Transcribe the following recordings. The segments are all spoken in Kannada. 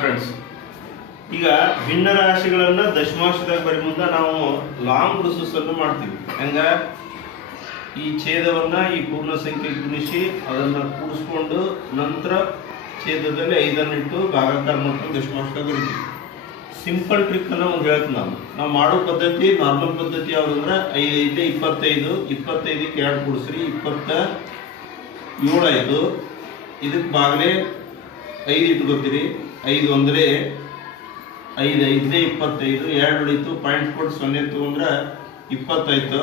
ಫ್ರೆಂಡ್ಸ್ ಈಗ ಭಿನ್ನ ರಾಶಿಗಳನ್ನ ದಶಮಾಂಶದಾಗ ಬರೀ ಮುಂದೆ ನಾವು ಲಾಂಗ್ ಪ್ರೊಸೆಸ್ ಅನ್ನು ಮಾಡ್ತೀವಿ. ಹಂಗ? ಈ ಛೇದವನ್ನ ಈ ಪೂರ್ಣ ಸಂಖ್ಯೆ ಗುಣಿಸಿ ಅದನ್ನ ಕೂಡಿಸ್ಕೊಂಡು ನಂತರ ಛೇದದಲ್ಲಿ ಐದನ್ನಿಟ್ಟು ಭಾಗಾಕಾರ ಮಾಡ್ಕೊಂಡು ದಶಮಾಂಶದಾಗ ಬರಿತೀವಿ ಸಿಂಪಲ್ ಟ್ರಿಕ್ ಅನ್ನ ಒಂದು ಹೇಳ್ತೀನಿ ನಾನು. ನಾವು ಮಾಡೋ ಪದ್ಧತಿ ನಾರ್ಮಲ್ ಪದ್ಧತಿ ಯಾವ್ದಂದ್ರೆ ಐದೈದು ಐದು ಇಪ್ಪತ್ತೈದು. ಇಪ್ಪತ್ತೈದಕ್ಕೆ ಎರಡು ಕೂಡಿಸ್ರಿ, ಇಪ್ಪತ್ತ ಐದು. ಇದಕ್ಕೆ ಬಾಗಲೇ ಐದು ಇಟ್ಕೋತೀರಿ ಐದು ಅಂದರೆ ಐದು, ಐದನೇ ಇಪ್ಪತ್ತೈದು, ಎರಡು ಉಳಿತು ಪಾಯಿಂಟ್ ಕೊಟ್ಟು ಸೊನ್ನೆ ತಗೊಂಡ್ರೆ ಇಪ್ಪತ್ತಾಯ್ತು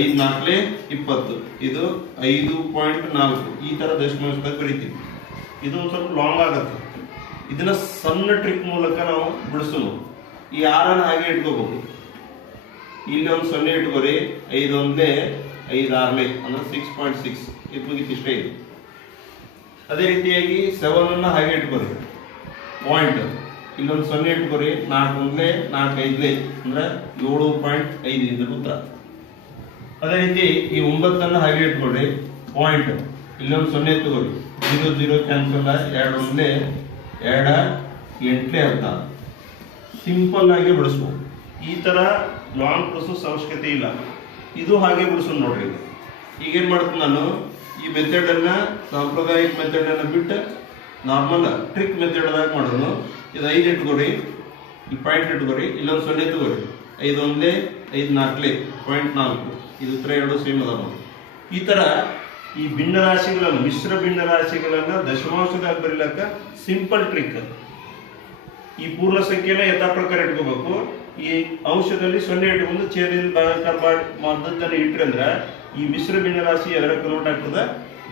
ಐದು ನಾಲ್ಕಲೇ ಇಪ್ಪತ್ತು. ಇದು ಐದು ಪಾಯಿಂಟ್ ನಾಲ್ಕು. ಈ ಥರ ದಶಮಾಂಶದಾಗ ಬರಿತೀವಿ. ಇದು ಒಂದು ಸ್ವಲ್ಪ ಲಾಂಗ್ ಆಗುತ್ತೆ. ಇದನ್ನ ಸಣ್ಣ ಟ್ರಿಕ್ ಮೂಲಕ ನಾವು ಬಿಡಿಸೋದು. ಈ ಆರನ್ನು ಹಾಗೆ ಇಟ್ಕೋಬೇಕು. ಇಲ್ಲಿ ಒಂದು ಸೊನ್ನೆ ಇಟ್ಕೋರಿ. ಐದು ಒಂದೇ ಐದು ಆರನೇ. ಅಂದ್ರೆ ಸಿಕ್ಸ್ ಪಾಯಿಂಟ್ ಸಿಕ್ಸ್ ಇದು ಮುಗಿತು ಇಷ್ಟೇ. ಇದು ಅದೇ ರೀತಿಯಾಗಿ ಸೆವೆನ್ ಅನ್ನು ಹಾಗೆ ಇಟ್ಕೊರಿ. ಪಾಯಿಂಟ್ ಇಲ್ಲೊಂದು ಸೊನ್ನೆ ಇಟ್ಕೊರಿ. ನಾಲ್ಕು ಒಂದ್ಲೆ ನಾಲ್ಕು ಐದ್ಲೆ. ಅಂದ್ರೆ ಏಳು ಪಾಯಿಂಟ್ ಐದು ಇದ್ರ ಉತ್ತರ. ಅದೇ ರೀತಿ ಈ ಒಂಬತ್ತನ್ನು ಹಾಗೆ ಇಟ್ಕೊಳ್ರಿ. ಪಾಯಿಂಟ್ ಇಲ್ಲೊಂದು ಸೊನ್ನೆ ತಗೋರಿ ಜೀರೋ ಜೀರೋ ಕ್ಯಾನ್ಸಲ್ ಎರಡು ಒಂದ್ಲೆ ಎರಡ ಎಂಟ್ಲೆ ಅಂತ. ಸಿಂಪಲ್ ಆಗಿ ಬಿಡಿಸ್ಬೋದು. ಈ ತರ ಲಾಂಗ್ ಪ್ರೊಸೆಸ್ ಅವಶ್ಯಕತೆ ಇಲ್ಲ. ಇದು ಹಾಗೆ ಬಿಡಿಸೋದು ನೋಡ್ರಿ. ಈಗೇನು ಮಾಡ್ತೀನಿ ನಾನು? ಈ ಮೆಥಡ್ ಅನ್ನ ಸಾಂಪ್ರದಾಯಿಕ ಮೆಥಡ್ ಅನ್ನ ಬಿಟ್ಟು ನಾರ್ಮಲ್ ಟ್ರಿಕ್ ಮೆಥಡ್ದಾಗ ಮಾಡೋದು ಇದು ಐದು ಇಟ್ಕೊರಿ ಈ ಪಾಯಿಂಟ್ ಇಟ್ಕೋರಿ ಇಲ್ಲೊಂದು ಸೊನ್ನೆ ತಗೋರಿ. ಐದು ಒಂದೇ ಐದು ನಾಲ್ಕಲೆ. ಪಾಯಿಂಟ್ ನಾಲ್ಕು. ಇದು ಉತ್ತರ ಎರಡು ಸೇಮ್ ಅದ ಈ ತರ ಈ ಭಿನ್ನ ರಾಶಿಗಳನ್ನು, ಮಿಶ್ರ ಭಿನ್ನ ರಾಶಿಗಳನ್ನ ದಶಮಾಂಶದಾಗ ಬರೀಲಕ್ಕ ಸಿಂಪಲ್ ಟ್ರಿಕ್. ಈ ಪೂರ್ಣ ಸಂಖ್ಯೆನ ಯಥಾ ಪ್ರಕಾರ ಇಟ್ಕೋಬೇಕು. ಈ ಅಂಶದಲ್ಲಿ ಸೊನ್ನೆ ಇಟ್ಕೊಂಡು ಛೇದದಿಂದ ಭಾಗಾಕಾರ ಮಾಡಿ ಇಟ್ರಿ ಅಂದ್ರೆ ಈ ಮಿಶ್ರ ಭಿನ್ನ ರಾಶಿ ಕನ್ವರ್ಟ್ ಆಗ್ತದೆ,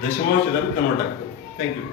ದಶಮಾಂಶದಲ್ಲಿ ಕನ್ವರ್ಟ್ ಆಗ್ತದೆ. Thank you